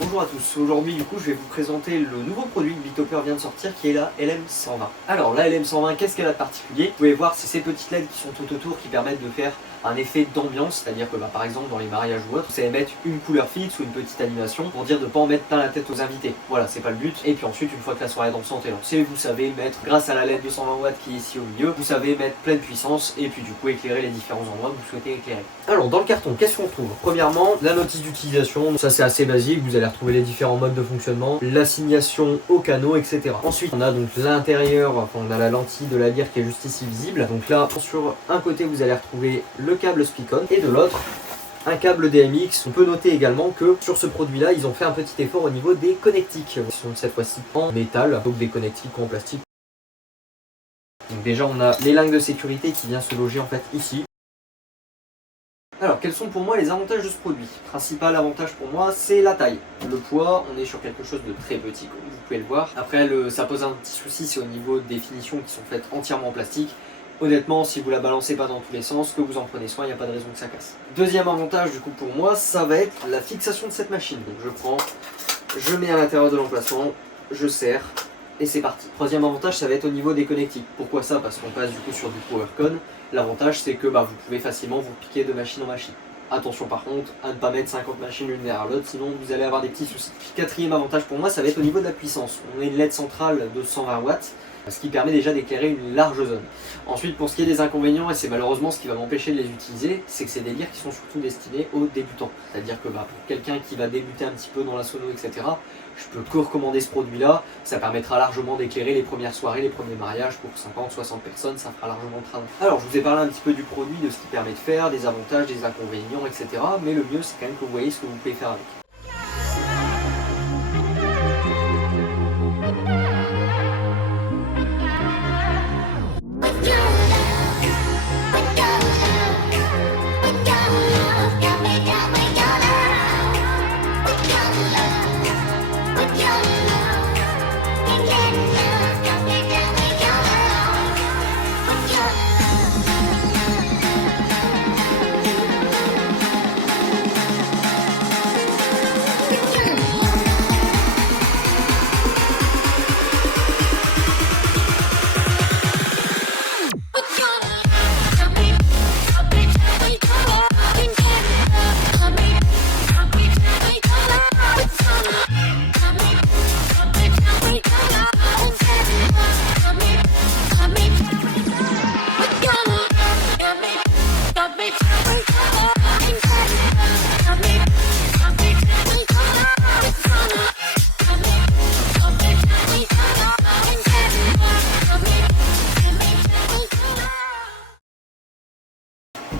Bonjour à tous, aujourd'hui du coup je vais vous présenter le nouveau produit que Bitopper vient de sortir qui est la LM120. Alors la LM120, qu'est-ce qu'elle a de particulier? Vous pouvez voir, c'est ces petites LED qui sont tout autour qui permettent de faire un effet d'ambiance, c'est-à-dire que par exemple dans les mariages ou autre, vous savez mettre une couleur fixe ou une petite animation pour dire de ne pas en mettre plein la tête aux invités. Voilà, c'est pas le but. Et puis ensuite, une fois que la soirée dansante est lancée, vous savez mettre, grâce à la LED 220 watts qui est ici au milieu, vous savez mettre pleine puissance et puis du coup éclairer les différents endroits que vous souhaitez éclairer. Alors dans le carton, qu'est-ce qu'on trouve? Premièrement, la notice d'utilisation, ça c'est assez basique, vous allez retrouver les différents modes de fonctionnement, l'assignation au canot, etc. Ensuite, on a donc l'intérieur, enfin on a la lentille de la lyre qui est juste ici visible. Donc là, sur un côté, vous allez retrouver le câble Spicon et de l'autre, un câble DMX. On peut noter également que sur ce produit là ils ont fait un petit effort au niveau des connectiques. Ils sont cette fois-ci en métal, donc des connectiques en plastique. Donc déjà on a l'élingue de sécurité qui vient se loger en fait ici. Alors quels sont pour moi les avantages de ce produit? Principal avantage pour moi c'est la taille. Le poids, on est sur quelque chose de très petit comme vous pouvez le voir. Après ça pose un petit souci, c'est au niveau des finitions qui sont faites entièrement en plastique. Honnêtement, si vous la balancez pas dans tous les sens, que vous en prenez soin, il n'y a pas de raison que ça casse. Deuxième avantage du coup pour moi, ça va être la fixation de cette machine. Donc je prends, je mets à l'intérieur de l'emplacement, je serre et c'est parti. Troisième avantage, ça va être au niveau des connectiques. Pourquoi ça? Parce qu'on passe du coup sur du PowerCon. L'avantage c'est que vous pouvez facilement vous piquer de machine en machine. Attention par contre à ne pas mettre 50 machines l'une derrière l'autre, sinon vous allez avoir des petits soucis. Quatrième avantage pour moi, ça va être au niveau de la puissance. On a une LED centrale de 120 watts, ce qui permet déjà d'éclairer une large zone. Ensuite, pour ce qui est des inconvénients, et c'est malheureusement ce qui va m'empêcher de les utiliser, c'est que c'est des lyres qui sont surtout destinés aux débutants. C'est-à-dire que pour quelqu'un qui va débuter un petit peu dans la sono, etc., je peux que recommander ce produit-là. Ça permettra largement d'éclairer les premières soirées, les premiers mariages pour 50-60 personnes, ça fera largement le travail. Alors, je vous ai parlé un petit peu du produit, de ce qu'il permet de faire, des avantages, des inconvénients, etc. Mais le mieux, c'est quand même que vous voyez ce que vous pouvez faire avec.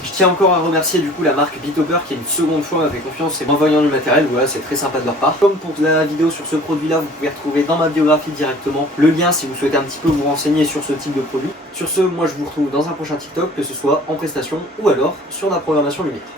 Je tiens encore à remercier du coup la marque Bitopper qui une seconde fois m'a fait confiance et m'envoyant du matériel, voilà, c'est très sympa de leur part. Comme pour la vidéo sur ce produit là, vous pouvez retrouver dans ma biographie directement le lien si vous souhaitez un petit peu vous renseigner sur ce type de produit. Sur ce, moi je vous retrouve dans un prochain TikTok, que ce soit en prestation ou alors sur la programmation lumière.